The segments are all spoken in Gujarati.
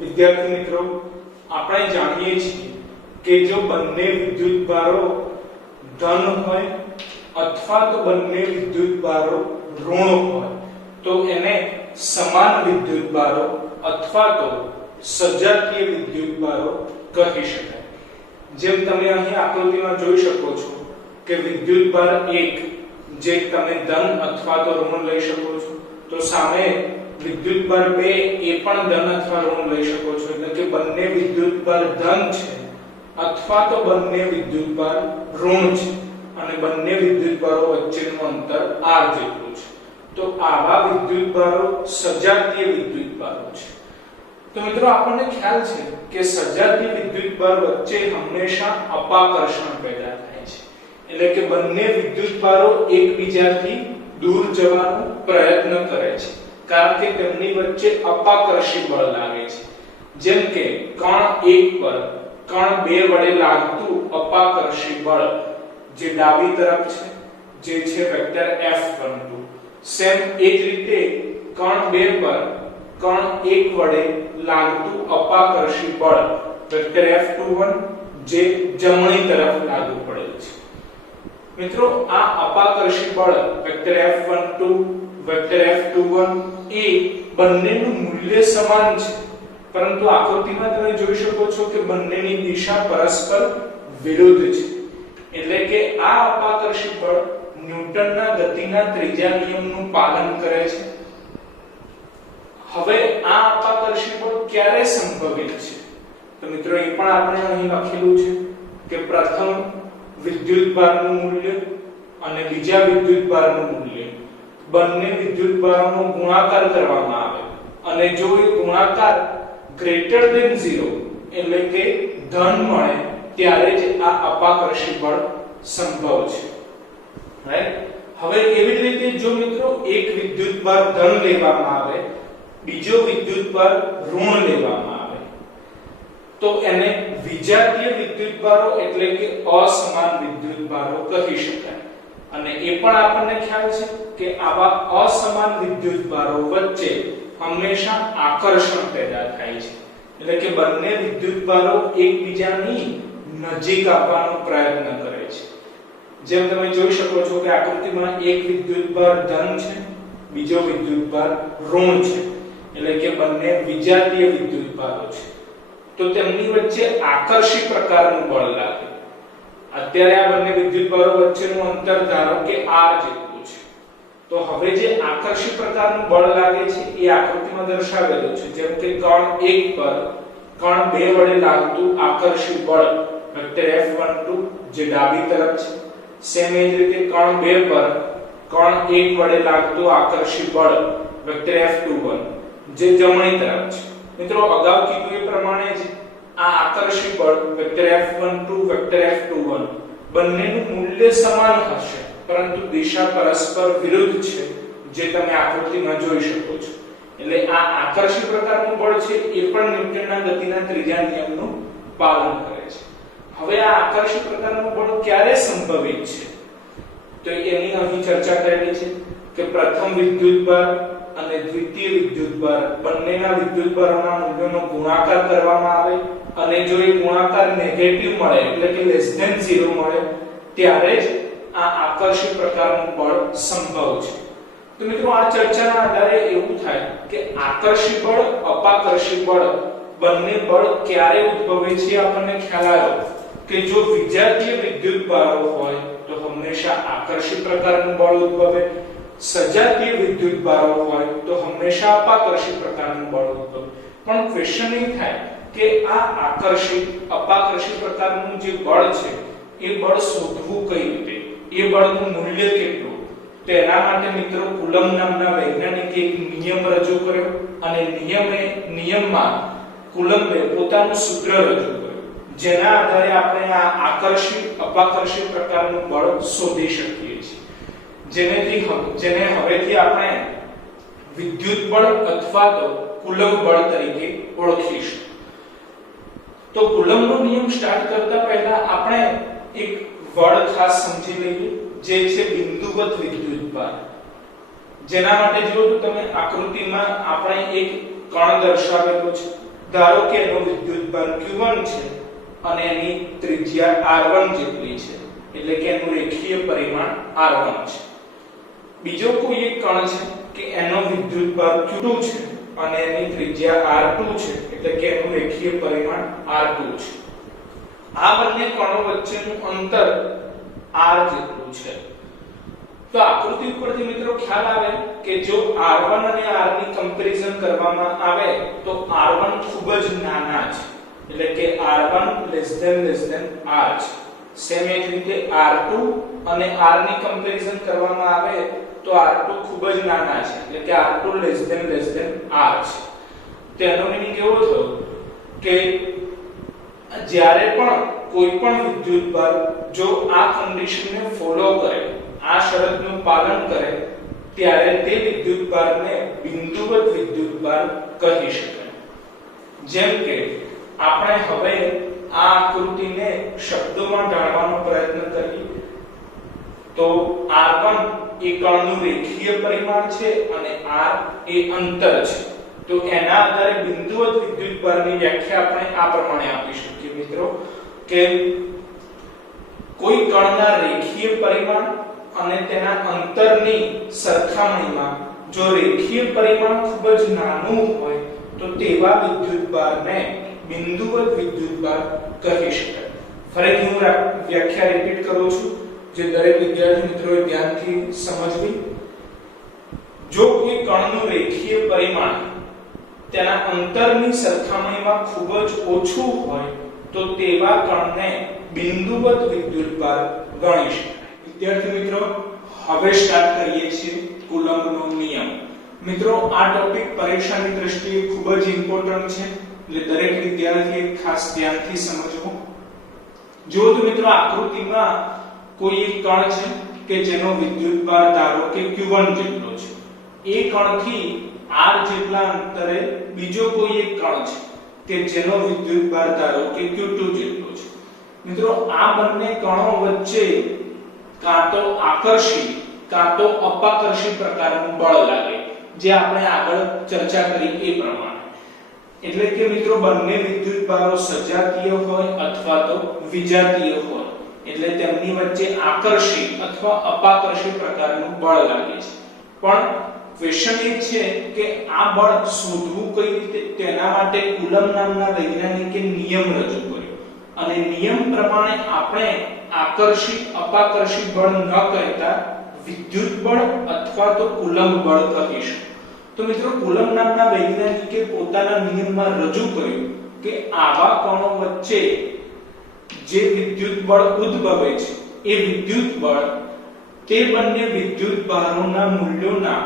વિદ્યાર્થી મિત્રો, આપણે જાણીએ છીએ કે જો બંને વિદ્યુતભારો ધન હોય અથવા તો બંને વિદ્યુતભારો ઋણ હોય તો એને સમાન વિદ્યુતભારો અથવા તો સજાતીય વિદ્યુતભારો કહી શકાય। જેમ તમે અહીં આકૃતિમાં જોઈ શકો છો કે વિદ્યુતભાર 1 જે તમે ધન અથવા તો ઋણ લઈ શકો છો, તો સામે વિદ્યુતભાર 2 એ પણ ધન અથવા ઋણ લઈ શકો છો, એટલે કે બંને વિદ્યુતભાર ધન છે અથવા તો બંને વિદ્યુતભાર ઋણ છે અને બંને વિદ્યુતભારો વચ્ચેનું અંતર r જેટલું છે, તો આવા વિદ્યુતભારો સજાતીય વિદ્યુતભારો છે। તો મિત્રો આપણને ખ્યાલ છે કે સજાતીય વિદ્યુતભાર વચ્ચે હંમેશા અપાકર્ષણ પેદા થાય છે, એટલે કે બંને વિદ્યુતભારો એકબીજાથી દૂર જવાનો પ્રયત્ન કરે છે કારણ કે તેમની વચ્ચે અપાકર્ષી બળ લાગે છે। જેમ કે કણ 1 પર કણ 2 વડે લાગતું અપાકર્ષી બળ જે ડાબી તરફ છે જે છે વેક્ટર F12, સેમ એ જ રીતે કણ 2 પર કણ 1 વડે લાગતું અપાકર્ષી બળ વેક્ટર F21 જે જમણી તરફ લાગુ પડેલ છે। મિત્રો આ અપાકર્ષી બળ વેક્ટર F12 વેક્ટર F21 એ બંનેનું મૂલ્ય સમાન છે, પરંતુ આકૃતિમાં તમે જોઈ શકો છો કે બંનેની દિશા પરસ્પર વિરુદ્ધ છે, એટલે કે આ અપાકર્ષી બળ ન્યૂટનના ગતિના ત્રીજા નિયમનું પાલન કરે છે। હવે આ અપાકર્ષી બળ ક્યારે સંભવિત છે? તો મિત્રો એ પણ આપણે અહીં લખેલું છે કે પ્રથમ વિદ્યુતભારનું મૂલ્ય અને બીજા વિદ્યુતભારનું મૂલ્ય બંને વિદ્યુતભારોનો ગુણાકાર કરવામાં આવે અને જો એ ગુણાકાર ગ્રેટર ધેન 0 એટલે કે ધન મળે ત્યારે જ આ અપાકર્ષી બળ સંભવ છે, રાઈટ। હવે એવી જ રીતે જો મિત્રો એક વિદ્યુતભાર ધન લેવામાં આવે, બીજો વિદ્યુતભાર ઋણ લેવામાં આવે તો એને વિજાતીય વિદ્યુતભારો એટલે કે અસમાન વિદ્યુતભારો કહી શકાય। અને એ પણ આપણને ખ્યાલ છે કે આવા અસમાન વિદ્યુતભારો વચ્ચે હંમેશા આકર્ષણ પેદા થાય છે, એટલે કે બંને વિદ્યુતભારો એકબીજાની નજીક આવવાનો પ્રયત્ન કરે છે। જેમ તમે જોઈ શકો છો કે આકૃતિમાં એક વિદ્યુતભાર ધન છે, બીજો વિદ્યુતભાર ઋણ છે, એટલે કે બંને વિજાતીય વિદ્યુતભારો છે, તો તેમની વચ્ચે આકર્ષી પ્રકારનું બળ લાગે। અત્યારે આ બંને વિદ્યુતભારો વચ્ચેનું અંતર ધારો કે r જેટલું છે, તો હવે જે આકર્ષી પ્રકારનું બળ લાગે છે એ આકૃતિમાં દર્શાવેલું છે। જેમ કે કણ 1 પર કણ 2 વડે લાગતું આકર્ષી બળ વેક્ટર F12 જે ડાબી તરફ છે, સેમ એ જ રીતે કણ 2 પર કણ 1 વડે લાગતું આકર્ષી બળ વેક્ટર F21 જે જમણી તરફ છે। મિત્રો અગાઉ કીધું એ પ્રમાણે જ આ આકર્ષી બળ વેક્ટર F12 વેક્ટર F21 બંનેનું મૂલ્ય સમાન હશે, પરંતુ દિશા પરસ્પર વિરુદ્ધ છે, જે તમે આકૃતિમાં જોઈ શકો છો। એટલે આ આકર્ષી પ્રકારનું બળ છે એ પણ ન્યૂટનના ગતિના ત્રીજા નિયમનું પાલન કરે છે। હવે આ આકર્ષી પ્રકારનું બળ ક્યારે સંભવિત છે તો એની અહીં ચર્ચા કરેલી છે કે પ્રથમ વિદ્યુતભાર અને દ્વિતીય વિદ્યુતભાર બંનેના વિદ્યુતભારોના મૂલ્યોનો ગુણાકાર કરવામાં આવે અને જો એ ગુણાકાર નેગેટિવ મળે એટલે કે લેસ ધેન 0 મળે ત્યારે જ આ આકર્ષી પ્રકારનું બળ સંભવ છે। તો મિત્રો આ ચર્ચાના આધારે એવું થાય કે આકર્ષી બળ અપાકર્ષી બળ બંને બળ ક્યારે ઉદ્ભવે છે આપણને ખ્યાલ આવ્યો કે જો વિજાતીય વિદ્યુતભારો હોય તો હંમેશા આકર્ષી પ્રકારનું બળ ઉદ્ભવે, સજાતીય વિદ્યુતભારો હોય તો હંમેશા અપાકર્ષી પ્રકારનું બળ ઉદ્ભવે। પણ ક્વેશ્ચન એ થાય કે આ આકર્ષી અપાકર્ષી પ્રકારનું જે બળ છે એ બળ શોધવું કઈ રીતે, એ બળનું મૂલ્ય કેટલું? તો એના માટે મિત્રો કુલમ્બ નામના વૈજ્ઞાનિકે એક નિયમ રજૂ કર્યો અને નિયમમાં કુલમ્બે પોતાનું સૂત્ર રજૂ કર્યું, જેના આધારે આપણે આ આકર્ષી અપાકર્ષી પ્રકારનું બળ શોધી શકીએ છીએ, જેને હવેથી આપણે વિદ્યુત બળ અથવા તો કુલમ્બ બળ તરીકે ઓળખીશું। તો કુલમ્બનો નિયમ સ્ટાર્ટ કરતા પહેલા આપણે એક વર્ડ ખાસ સમજી લઈએ જે છે બિંદુવત વિદ્યુતભાર। જેના માટે જો તમે આકૃતિમાં આપણે એક કણ દર્શાવેલો છે ધારો કે એનો વિદ્યુતભાર Q1 છે અને એની ત્રિજ્યા R1 જેટલી છે, એટલે કે એનું રેખીય પરિમાણ R1 છે. બીજો કોઈ એક કણ છે કે એનો વિદ્યુતભાર Q2 છે અને એની ત્રિજ્યા R2 છે, એટલે કે એનું રેખીય પરિમાણ R2 છે. આ બંને કણો વચ્ચેનું અંતર R જેટલું છે. તો આકૃતિ ઉપરથી મિત્રો ખ્યાલ આવે કે જો R1 અને R ની કમ્પેરીઝન કરવામાં આવે તો R1 ખૂબ જ નાના છે, એટલે કે R1 R છે. સેમ એ જ રીતે R2 અને R ની કમ્પેરીઝન કરવામાં આવે તો R2 ખૂબ જ નાના છે, એટલે કે R2 R છે. તેનો મીનિંગ એવો થયો કે જ્યારે પણ કોઈ પણ વિદ્યુતભાર જો આ કન્ડિશનને ફોલો કરે, આ શરતનું પાલન કરે, ત્યારે તે વિદ્યુતભારને બિંદુવત વિદ્યુતભાર કહી શકાય. જેમ કે આપણે હવે આ આકૃતિને શબ્દોમાં ઢાળવાનો પ્રયત્ન કરીએ તો R1 એ કણનું રેખીય પરિમાણ છે અને R એ અંતર છે. તો એના આધારે બિંદુવત વિદ્યુતભારની વ્યાખ્યા આપણે આ પ્રમાણે આપી શકીએ મિત્રો કે કોઈ કણના રેખીય પરિમાણ અને તેના અંતરની સરખામણીમાં જો રેખીય પરિમાણ ખૂબ જ નાનું હોય તો તેવા વિદ્યુતભારને બિંદુવત વિદ્યુતભાર કહી શકાય. ફરીથી હું વ્યાખ્યા રિપીટ કરું છું, જે દરેક વિદ્યાર્થી મિત્રોએ ધ્યાનથી સમજવી. જો કોઈ કણનું રેખીય પરિમાણ તેના અંતરની સરખામણીમાં ખૂબ જ ઓછું હોય તો તેવા કણને બિંદુવત વિદ્યુતભાર ગણી શકાય. વિદ્યાર્થી મિત્રો, હવે સ્ટાર્ટ કરીએ છીએ કુલમ્બનો નિયમ. મિત્રો, આ ટોપિક પરીક્ષાની દ્રષ્ટિએ ખૂબ જ ઇમ્પોર્ટન્ટ છે, એટલે દરેક વિદ્યાર્થીએ ખાસ ધ્યાનથી સમજવું. જો તો મિત્રો આકૃતિમાં કોઈ એક કણ છે કે જેનો વિદ્યુતભાર ધારો કે Q1 જેટલો છે, એ કણથી R જેટલા અંતરે બીજો કોઈ એક કણ છે કે જેનો વિદ્યુતભાર ધારો કે Q2 જેટલો છે. મિત્રો, આ બંને કણો વચ્ચે કાં તો આકર્ષી કાં તો અપાકર્ષી પ્રકારનું બળ લાગે, જે આપણે આગળ ચર્ચા કરી એ પ્રમાણે. એટલે કે મિત્રો બંને વિદ્યુતભારો સજાતીય હોય અથવા તો વિજાતીય હોય, એટલે તેમની વચ્ચે આકર્ષી અથવા અપાકર્ષી પ્રકારનું બળ લાગે છે. પણ ક્વેશ્ચન એ છે કે આ બળ શોધવું કઈ રીતે, તેના માટે કુલમ્બ નામના વૈજ્ઞાનિકે નિયમ રજૂ કર્યો અને નિયમ પ્રમાણે આપણે આકર્ષી અપાકર્ષી બળ ન કહેતા વિદ્યુત બળ અથવા તો કુલમ્બ બળ કહીશું. તો મિત્રો કુલમ્બ નામના વૈજ્ઞાનિકે પોતાના નિયમમાં રજૂ કર્યું કે આવા કણો વચ્ચે જે વિદ્યુત બળ ઉદ્ભવે છે એ વિદ્યુત બળ તે બંને વિદ્યુતભારોના મૂલ્યોના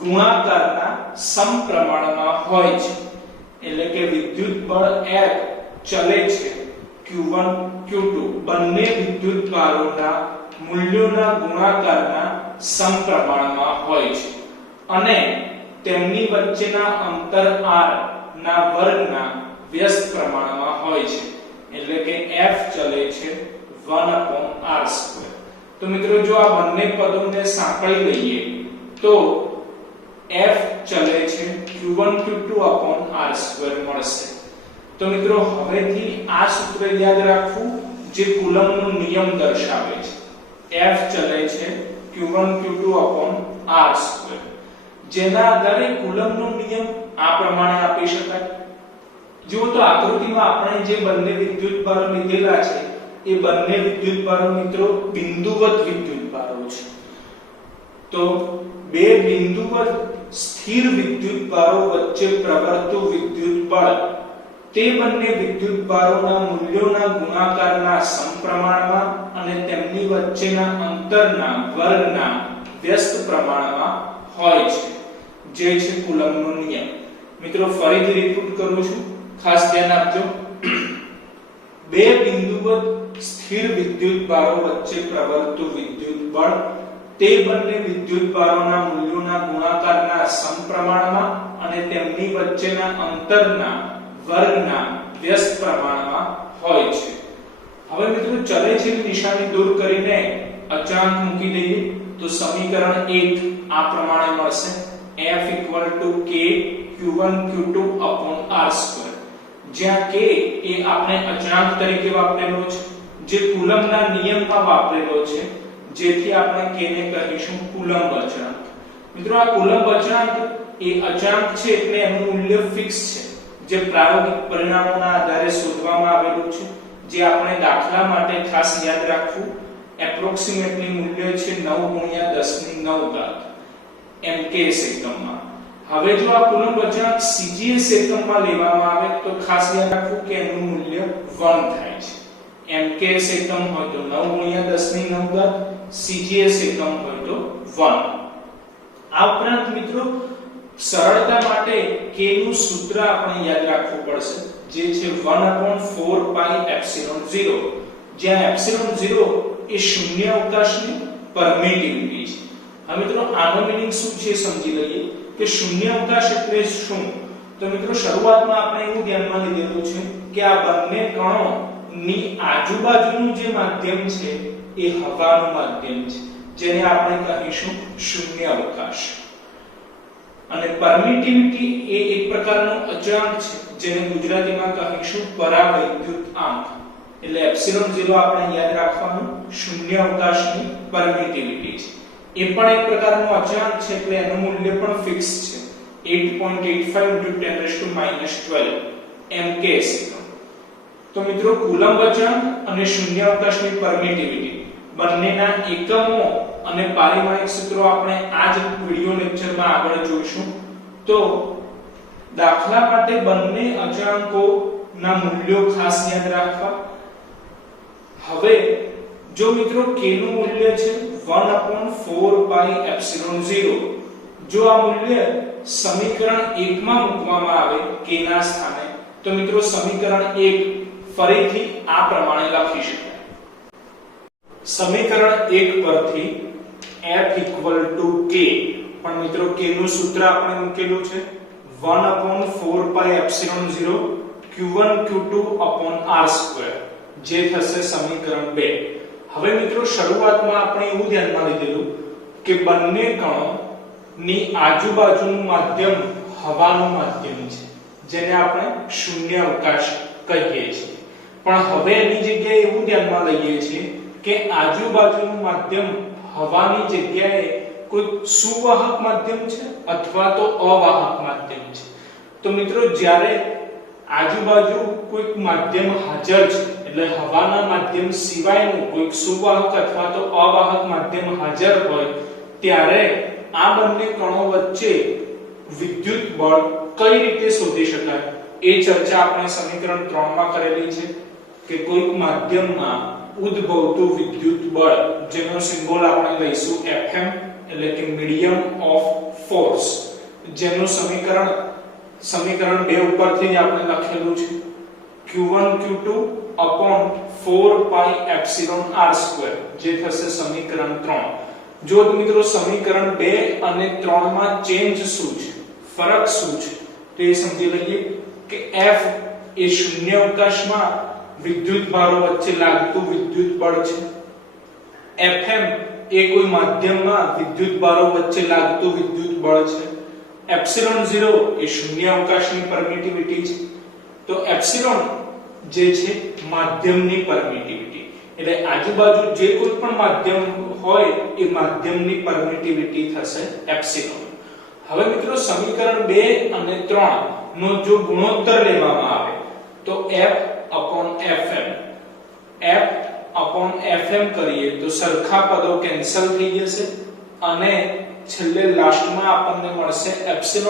ગુણાકારના સમપ્રમાણમાં હોય છે. એટલે કે વિદ્યુત બળ F ચલે છે Q1 Q2 બંને વિદ્યુતભારોના મૂલ્યોના ગુણાકારના સમપ્રમાણમાં હોય છે અને તેમની વચ્ચેના અંતર r ના વર્ગના વ્યસ્ત પ્રમાણમાં હોય છે. એટલે કે F ચલે છે 1/r². તો મિત્રો જો આ બંને પદોને સાંકળી લઈએ તો F ચલે છે Q1 Q2/r² મળશે. તો મિત્રો હવેથી આ સૂત્ર યાદ રાખવું જે કુલમ્બનો નિયમ દર્શાવે છે. F ચલે છે Q1 Q2/r². જેના આધારે કુલમ્બનો નિયમ આ પ્રમાણે આપી શકાય. જો તો આકૃતિમાં આપણે જે બંને વિદ્યુતભારો લીધેલા છે એ બંને વિદ્યુતભારો મિત્રો બિંદુવત વિદ્યુતભારો છે. તો બે બિંદુવત સ્થિર વિદ્યુતભારો વચ્ચે પ્રવર્તતું વિદ્યુતબળ તે બંને વિદ્યુતભારોના મૂલ્યોના ગુણાકારના સમપ્રમાણમાં અને તેમની વચ્ચેના અંતરના વર્ગના વ્યસ્ત પ્રમાણમાં હોય છે, જે છે કુલમ્બનો નિયમ. મિત્રો ફરીથી રિપીટ કરું છું, ખાસ ધ્યાન આપજો. બે બિંદુવત સ્થિર વિદ્યુતભારો વચ્ચે પ્રવર્તતું વિદ્યુતબળ તે બંને વિદ્યુતભારોના મૂલ્યોના ગુણાકારના સમપ્રમાણમાં અને તેમની વચ્ચેના અંતરના વર્ગના વ્યસ્ત પ્રમાણમાં હોય છે. હવે મિત્રો ચલે છે નિશાની દૂર કરીને અચળાંક મૂકી દઈએ તો સમીકરણ 1 આ પ્રમાણે મળશે. F = k Q1 Q2/r². જ્યાં k એ આપણે અચળાંક તરીકે વાપરેલો છે, જે કુલમ્બના નિયમમાં વાપરેલો છે, જેથી આપણે k ને કહીશું કુલમ્બ અચળાંક. મિત્રો આ કુલમ્બ અચળાંક એ અચળાંક છે એટલે એનું મૂલ્ય ફિક્સ છે, જે પ્રાયોગિક પરિણામોના આધારે શોધવામાં આવેલું છે, જે આપણે દાખલા માટે ખાસ યાદ રાખવું. એપ્રોક્સિમેટલી મૂલ્ય છે 9 × 10⁹ mk એકમમાં. હવે જો આ કુલમ્બ અચળાંક CGS એકમમાં લેવામાં આવે તો ખાસ યાદ રાખવું કે એનું મૂલ્ય 1 થાય છે. mk એકમ હોય તો 9 × 10⁹, CGS એકમ હોય તો 1. આ ઉપરાંત મિત્રો સરળતા માટે k નું સૂત્ર આપણે યાદ રાખવું પડશે, જે છે 1/4πε0, જ્યાં ε0 એ શૂન્ય અવકાશની પરમિટિવિટી છે. હવે મિત્રો આનો મીનિંગ શું છે સમજી લઈએ કે શૂન્ય અવકાશ એટલે શું. તો મિત્રો શરૂઆતમાં આપણે એવું ધ્યાનમાં લીધેલું છે કે આ બંને કણોની આજુબાજુનું જે માધ્યમ છે એ હવાનું માધ્યમ છે, જેને આપણે કહીશું શૂન્ય અવકાશ. અને પરમિટિવિટી એ એક પ્રકારનો અચળાંક છે, જેને ગુજરાતીમાં કહીશું પરાવૈદ્યુતાંક. એટલે ε0 આપણે યાદ રાખવાનું શૂન્ય અવકાશની પરમિટિવિટી છે. એ પણ એક પ્રકારનો અચળાંક છે એટલે એનું મૂલ્ય પણ ફિક્સ છે, 8.85 × 10⁻12 mk એકમ. તો મિત્રો કુલમ્બ અચળાંક અને શૂન્ય અવકાશની પરમિટિવિટી બંનેના એકમો અને પારિમાણિક સૂત્રો આપણે આ જ વિડિયો લેક્ચરમાં આગળ જોઈશું. તો દાખલા માટે બંને અચળાંકોના મૂલ્યો ખાસ યાદ રાખવા. હવે જો મિત્રો k નું મૂલ્ય છે 1/4πε0, જો આ મૂલ્ય સમીકરણ 1 માં મૂકવામાં આવે k ના સ્થાને, તો મિત્રો સમીકરણ 1 ફરીથી આ પ્રમાણે લખી શકાય. સમીકરણ 1 પરથી F = k, પણ મિત્રો k નું સૂત્ર આપણે મૂકેલું છે 1/4πε0 q1q2/r², જે થશે સમીકરણ 2. હવે મિત્રો શરૂઆતમાં આપણે એવું ધ્યાનમાં લીધેલું કે બંને કણોની આજુબાજુનું માધ્યમ હવાનું માધ્યમ છે, જેને આપણે શૂન્ય અવકાશ કહીએ છીએ. પણ હવે એની જગ્યાએ એવું ધ્યાનમાં લઈએ છીએ કે આજુબાજુનું માધ્યમ હવાની જગ્યાએ કોઈ સુવાહક માધ્યમ છે અથવા તો અવાહક માધ્યમ છે. તો મિત્રો જ્યારે આજુબાજુ કોઈક માધ્યમ હાજર છે, એટલે હવાના માધ્યમ સિવાયનું કોઈક સુવાહક અથવા તો અવાહક માધ્યમ હાજર હોય, ત્યારે આ બંને કણો વચ્ચે વિદ્યુત બળ કઈ રીતે શોધી શકાય એ ચર્ચા આપણે સમીકરણ 3 માં કરેલી છે. કે કોઈક માધ્યમમાં ઉદ્ભવતું વિદ્યુત બળ, જેનો સિમ્બોલ આપણે લઈશું Fm, એટલે કે મીડિયમ ઓફ ફોર્સ, જેનું સમીકરણ 2 ઉપરથી જ આપણે લખેલું છે q1q2/4πε0r², જે થશે સમીકરણ 3. જો મિત્રો સમીકરણ 2 અને 3 માં ચેન્જ શું છે, ફરક શું છે, તો એ સમજી લઈએ કે F એ શૂન્ય અવકાશમાં વિદ્યુત ભારો વચ્ચે લાગતું વિદ્યુત બળ છે, Fm એ કોઈ માધ્યમમાં વિદ્યુત ભારો વચ્ચે લાગતું વિદ્યુત બળ છે, ε0 એ શૂન્ય અવકાશની પરમિટિવિટી છે. તો એપ્સિલોન જે છે માધ્યમની પરમિટિવિટી, એટલે આજુબાજુ જે કોઈ પણ માધ્યમ હોય એ માધ્યમની પરમિટિવિટી થશે એપ્સિલોન. હવે મિત્રો સમીકરણ 2 અને 3 નો જો ગુણોત્તર લેવામાં આવે તો F/Fm કરીએ તો સરખા પદો કેન્સલ થઈ જશે અને છેલ્લે લાસ્ટમાં આપણને મળશે ε/ε0,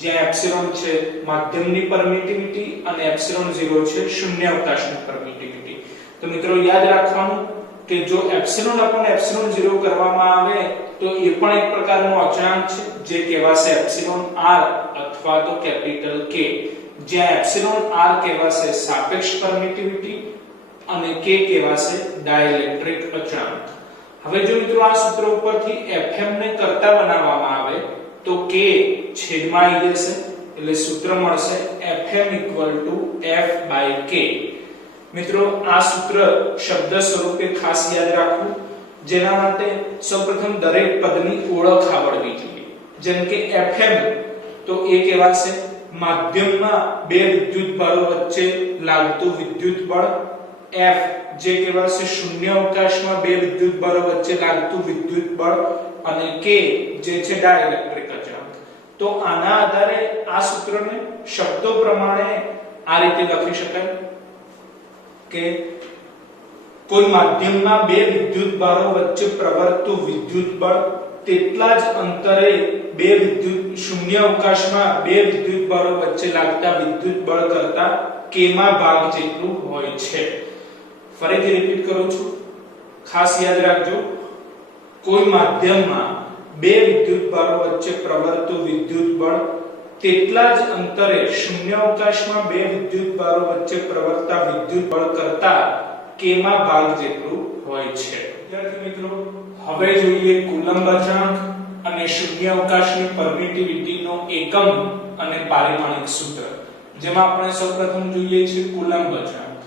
જ્યાં એપ્સિલોન છે માધ્યમની પરમિટિવિટી અને ε0 છે શૂન્ય અવકાશની પરમિટિવિટી. તો મિત્રો યાદ રાખવાનું કે જો ε/ε0 કરવામાં આવે તો એ પણ એક પ્રકારનો અચળાંક છે, જે કહેવાશે εr અથવા તો કેપિટલ K, જ્યાં εr કહેવાશે સાપેક્ષ પરમિટિવિટી અને K કહેવાશે ડાઇલેક્ટ્રિક અચળાંક. હવે જો મિત્રો આ સૂત્ર ઉપરથી Fm ને કરતા બનાવવામાં આવે તો K છેદમાં આવી જશે, એટલે સૂત્ર મળશે Fm = F/K. મિત્રો આ સૂત્ર શબ્દ સ્વરૂપે ખાસ યાદ રાખવું, જેના માટે સૌપ્રથમ દરેક પદની ઓળખ આવડવી જોઈએ. જેમ કે Fm તો એ કહેવાશે માધ્યમમાં બે વિદ્યુતભારો વચ્ચે લાગતું વિદ્યુત બળ, F જે કહેવાશે શૂન્ય અવકાશમાં બે વિદ્યુતભારો વચ્ચે લાગતું વિદ્યુત બળ, અને K જે છે ડાઇલેક્ટ્રિક અચળાંક. તો આના આધારે આ સૂત્રને શબ્દો પ્રમાણે આ રીતે લખી શકાય કે કોઈ માધ્યમમાં બે વિદ્યુતભારો વચ્ચે પ્રવર્તતું વિદ્યુત બળ તેટલા જ અંતરે બે શૂન્ય અવકાશમાં બે વિદ્યુતભારો વચ્ચે લાગતા વિદ્યુત બળ કરતા k માં ભાગ જેટલું હોય છે. ફરીથી રિપીટ કરું છું, ખાસ યાદ રાખજો, કોઈ માધ્યમમાં બે વિદ્યુતભારો વચ્ચે પ્રવર્તતું વિદ્યુત બળ તેટલા જ અંતરે શૂન્ય અવકાશમાં બે વિદ્યુતભારો વચ્ચે પ્રવર્તતા વિદ્યુત બળ કરતા k માં ભાગ જેટલું હોય છે. વિદ્યાર્થી મિત્રો, હવે જોઈએ કુલંબ અચળાંક અને શૂન્ય અવકાશની પરમિટિવિટીનો એકમ અને પારિમાણિક સૂત્ર, જેમાં આપણે સૌપ્રથમ જોઈએ છે કુલંબ અચળાંક.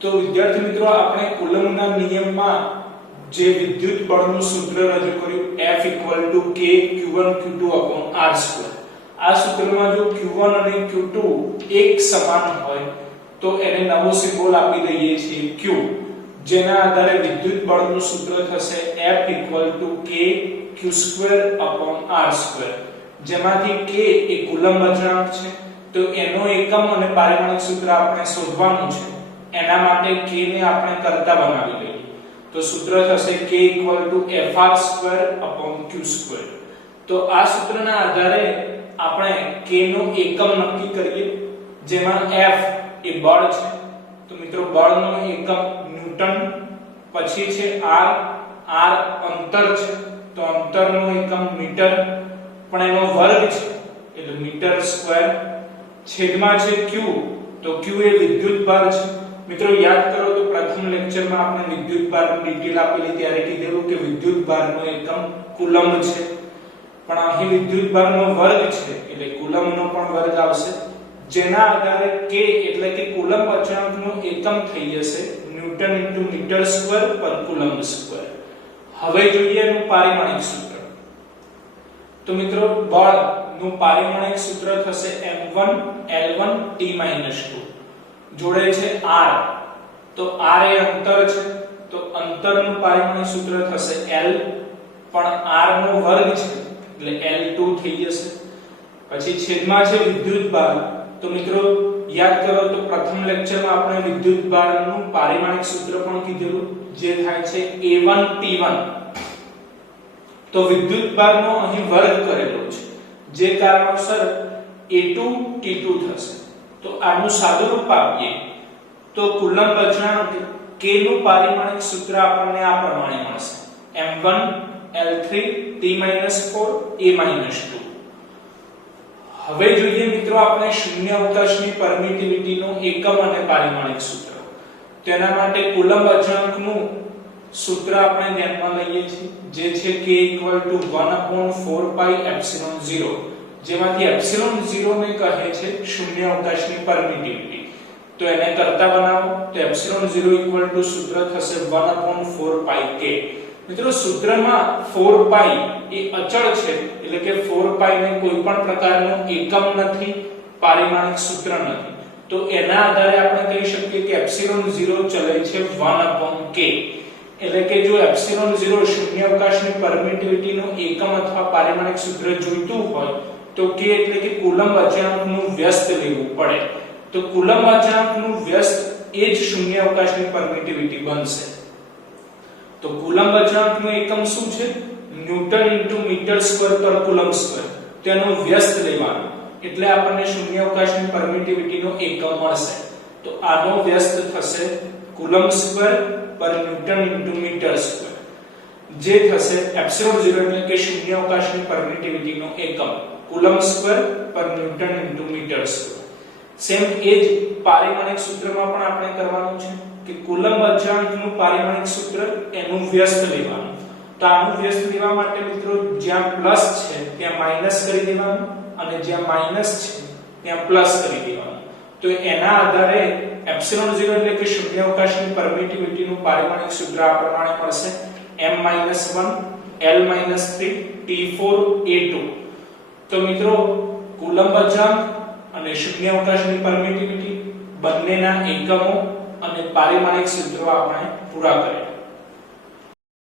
તો વિદ્યાર્થી મિત્રો, આપણે કુલંબના નિયમમાં જે વિદ્યુત બળનું સૂત્ર રજૂ કર્યું F = K Q1 Q2/r². આ સૂત્રમાં જો Q1 અને Q2 એક સમાન હોય તો એને નવો સિમ્બોલ આપી દઈએ છીએ Q, જેના આધારે વિદ્યુત બળનું સૂત્ર થશે F = K Q²/r², જેમાંથી K એ કુલંબ અચળાંક છે. તો એનો એકમ અને પારિમાણિક સૂત્ર આપણે શોધવાનું છે. એના માટે K ને આપણે કરતા બનાવી લઈએ. તો સૂત્ર થશે K = Fr²/Q². તો આ સૂત્રના આધારે આપણે K નો એકમ નક્કી કરીએ, જેમાં F એ બળ છે. તો મિત્રો, બળનો એકમ ન્યૂટન, પછી છે R અંતર છે, તો અંતરનો એકમ મીટર, પણ એનો વર્ગ છે એટલે મીટર સ્ક્વેર, છેદમાં છે Q, તો Q એ વિદ્યુતભાર છે. મિત્રો યાદ કરો તો પ્રથમ લેક્ચરમાં આપણે વિદ્યુતભારની ડિટેલ આપેલી ત્યારે કીધેલું કે વિદ્યુતભારનો એકમ કુલંબ છે, પણ અહીં વિદ્યુતભારનો વર્ગ છે એટલે કુલંબનો પણ વર્ગ આવશે, જેના આધારે K એટલે કે કુલંબ અચળાંકનો એકમ થઈ જશે ન્યૂટન * મીટર સ્ક્વેર પર કુલંબ સ્ક્વેર. હવે જોઈએ એનું પારિમાણિક સૂત્ર. તો મિત્રો, બળનું પારિમાણિક સૂત્ર થશે m1L1T-2, જોડે છે R. તો R એ અંતર છે, તો અંતરનું પારિમાણિક સૂત્ર થશે L, પણ R નો વર્ગ છે એટલે L2 થઈ જશે. પછી છેદમાં છે વિદ્યુતભાર. તો મિત્રો યાદ કરો તો પ્રથમ લેક્ચરમાં આપણે વિદ્યુતભારનું પારિમાણિક સૂત્ર પણ કીધેલું, જે થાય છે A1T1. તો વિદ્યુતભારનો અહીં વર્ગ કરેલો છે, જે કારણોસર A2T2 થશે. તો આનું સાદુરૂપ આપીએ તો કુલંબ અચળાંક K નું પારિમાણિક સૂત્ર આપણને આ પ્રમાણે મળશે: m1L3T-4A-2. હવે જોઈએ મિત્રો આપણે શૂન્ય અવકાશની પરમિટિવિટીનો એકમ અને પારિમાણિક સૂત્ર. તેના માટે કુલંબ અચળાંકનું સૂત્ર આપણે ધ્યાનમાં લઈએ છીએ, જે છે K = 1/4πε0, જેમાંથી ε0 ને કહે છે શૂન્ય અવકાશની પરમિટિવિટી. તો એને કરતા બનાવો તો ε0 સૂત્ર થશે 1/4πk. મિત્રો સૂત્રમાં 4π એ અચળ છે, એટલે કે 4π ને કોઈ પણ પ્રકારનો એકમ નથી, પારિમાણિક સૂત્ર નથી. તો એના આધારે આપણે કહી શકીએ કે ε0 ચલે છે 1/k. એટલે કે જો ε0 શૂન્ય અવકાશની પરમિટિવિટીનો એકમ અથવા પારિમાણિક સૂત્ર જોઈતું હોય તો k એટલે કે કુલંબ અચળાંકનું વ્યસ્ત લેવું પડે. તો કુલંબ અચળાંકનું વ્યસ્ત એ જ શૂન્ય અવકાશની પરમિટિવિટી બનશે. તો કુલંબ અચળાંકનું એકમ શું છે? ન્યૂટન * મીટર સ્ક્વેર પર કુલંબ સ્ક્વેર. તેનો વ્યસ્ત લેવાનો એટલે આપણને શૂન્ય અવકાશની પરમિટિવિટીનો એકમ મળશે. તો આનો વ્યસ્ત થશે કુલંબ સ્ક્વેર પર ન્યૂટન * મીટર સ્ક્વેર, જે થશે ε0 એટલે કે શૂન્ય અવકાશની પરમિટિવિટીનો એકમ કુલંબ સ્ક્વેર પર ન્યૂટન * મીટર સ્ક્વેર. સેમ એ જ પારિમાણિક સૂત્રમાં પણ આપણે કરવાનું છે કે કુલંબ અચળાંકનું પારિમાણિક સૂત્ર એનું વ્યસ્ત લેવાનું. તો આનું વ્યસ્ત લેવા માટે મિત્રો જ્યાં પ્લસ છે ત્યાં માઈનસ કરી દેવાનું, અને જ્યાં માઈનસ છે ત્યાં પ્લસ કરી દેવાનું. તો એના આધારે ε0 એટલે કે શૂન્ય અવકાશની પરમિટિવિટીનું પારિમાણિક સૂત્ર આ પ્રમાણે મળશે: m-1 L-3 T4A2. તો મિત્રો કુલંબ અચળાંક અને શૂન્યાવકાશની પરમિટિવિટી બંનેના એકમો અને પારિમાણિક સૂત્રો આપણે પૂરા કર્યા।